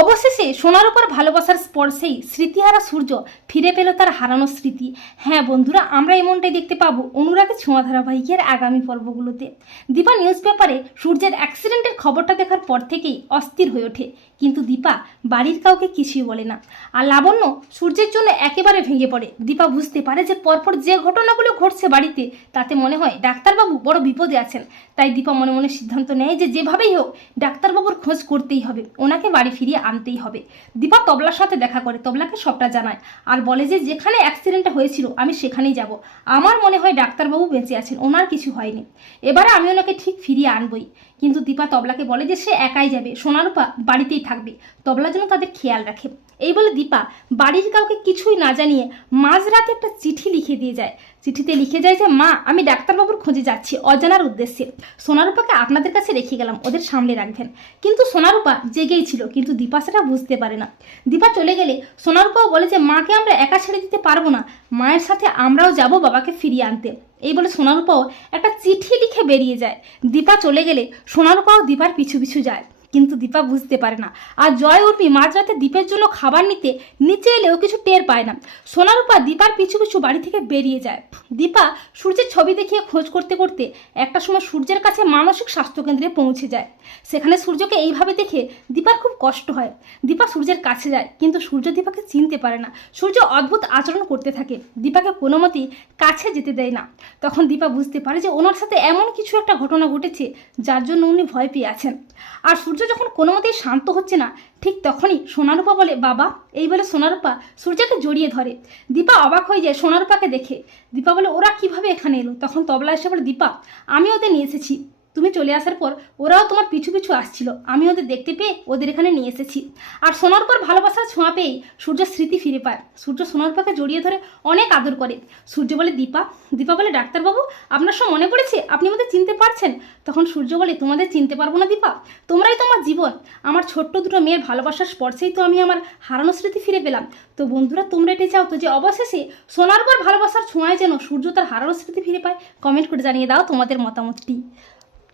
অবশেষে সোনার উপর ভালোবাসার স্পর্শেই স্মৃতিহারা সূর্য ফিরে পেল তার হারানো স্মৃতি হ্যাঁ বন্ধুরা আমরা এমনটাই দেখতে পাবো অনুরাগের ছোঁয়া ধারাবাহিকের আগামী পর্বগুলোতে দীপা নিউজ পেপারে সূর্যের অ্যাক্সিডেন্টের খবরটা দেখার পর থেকেই অস্থির হয়ে ওঠে কিন্তু দীপা বাড়ির কাউকে কিছুই বলে না আর লাবণ্য সূর্যের জন্য একেবারে ভেঙে পড়ে দীপা বুঝতে পারে যে পরপর যে ঘটনাগুলো ঘটছে বাড়িতে তাতে মনে হয় ডাক্তারবাবু বড় বিপদে আছেন তাই দীপা মনে মনে সিদ্ধান্ত নেয় যে যেভাবেই হোক ডাক্তারবাবুর খোঁজ করতেই হবে ওনাকে বাড়ি ফিরিয়ে আনতেই হবে দীপা তবলার সাথে দেখা করে তবলাকে সবটা জানায় আর বলে যে যেখানে অ্যাক্সিডেন্টটা হয়েছিল আমি সেখানেই যাব আমার মনে হয় ডাক্তারবাবু বেঁচে আছেন ওনার কিছু হয়নি এবারে আমি ওনাকে ঠিক ফিরিয়ে আনবই কিন্তু দীপা তবলাকে বলে যে সে একাই যাবে সোনারূপা বাড়িতেই থাকবে তবলা যেন তাদের খেয়াল রাখে এই বলে দীপা বাড়ির কাউকে কিছুই না জানিয়ে মাঝরাতে একটা চিঠি লিখে দিয়ে যায় চিঠিতে লিখে যায় যে মা আমি ডাক্তারবাবুর খুঁজে যাচ্ছি অজানার উদ্দেশ্যে সোনারূপাকে আপনাদের কাছে রেখে গেলাম ওদের সামনে রাখবেন কিন্তু সোনারূপা জেগেই ছিল কিন্তু দীপা সেটা বুঝতে পারে না দীপা চলে গেলে সোনারুপাও বলে যে মাকে আমরা একা ছেড়ে দিতে পারবো না মায়ের সাথে আমরাও যাব বাবাকে ফিরিয়ে আনতে এই বলে পাও একটা চিঠি লিখে বেরিয়ে যায় দীপা চলে গেলে পাও দীপার পিছু পিছু যায় কিন্তু দীপা বুঝতে পারে না আর জয় উর্মি মাঝরাতে দীপের জন্য খাবার নিতে নিচে এলেও কিছু টের পায় না সোনারূপা দীপার পিছু পিছু বাড়ি থেকে বেরিয়ে যায় দীপা সূর্যের ছবি দেখিয়ে খোঁজ করতে করতে একটা সময় সূর্যের কাছে মানসিক স্বাস্থ্যকেন্দ্রে পৌঁছে যায় সেখানে সূর্যকে এইভাবে দেখে দীপার খুব কষ্ট হয় দীপা সূর্যের কাছে যায় কিন্তু সূর্য দীপাকে চিনতে পারে না সূর্য অদ্ভুত আচরণ করতে থাকে দীপাকে কোনো মতেই কাছে যেতে দেয় না তখন দীপা বুঝতে পারে যে ওনার সাথে এমন কিছু একটা ঘটনা ঘটেছে যার জন্য উনি ভয় পেয়ে আছেন আর সূর্য সূর্য যখন কোনো মতেই শান্ত হচ্ছে না ঠিক তখনই সোনারূপা বলে বাবা এই বলে সোনারূপা সূর্যকে জড়িয়ে ধরে দীপা অবাক হয়ে যায় সোনারূপাকে দেখে দীপা বলে ওরা কিভাবে এখানে এলো তখন তবলা এসে বলে দীপা আমি ওদের নিয়ে এসেছি তুমি চলে আসার পর ওরাও তোমার পিছু পিছু আসছিল আমি ওদের দেখতে পেয়ে ওদের এখানে নিয়ে এসেছি আর সোনার পর ভালোবাসার ছোঁয়া পেয়েই সূর্য স্মৃতি ফিরে পায় সূর্য সোনার পাকে জড়িয়ে ধরে অনেক আদর করে সূর্য বলে দীপা দীপা বলে ডাক্তারবাবু আপনার সব মনে পড়েছে আপনি আমাদের চিনতে পারছেন তখন সূর্য বলে তোমাদের চিনতে পারবো না দীপা তোমরাই তোমার জীবন আমার ছোট্ট দুটো মেয়ের ভালোবাসার স্পর্শেই তো আমি আমার হারানো স্মৃতি ফিরে পেলাম তো বন্ধুরা তোমরা এটি চাও তো যে অবশেষে সোনার পর ভালোবাসার ছোঁয়ায় যেন সূর্য তার হারানো স্মৃতি ফিরে পায় কমেন্ট করে জানিয়ে দাও তোমাদের মতামতটি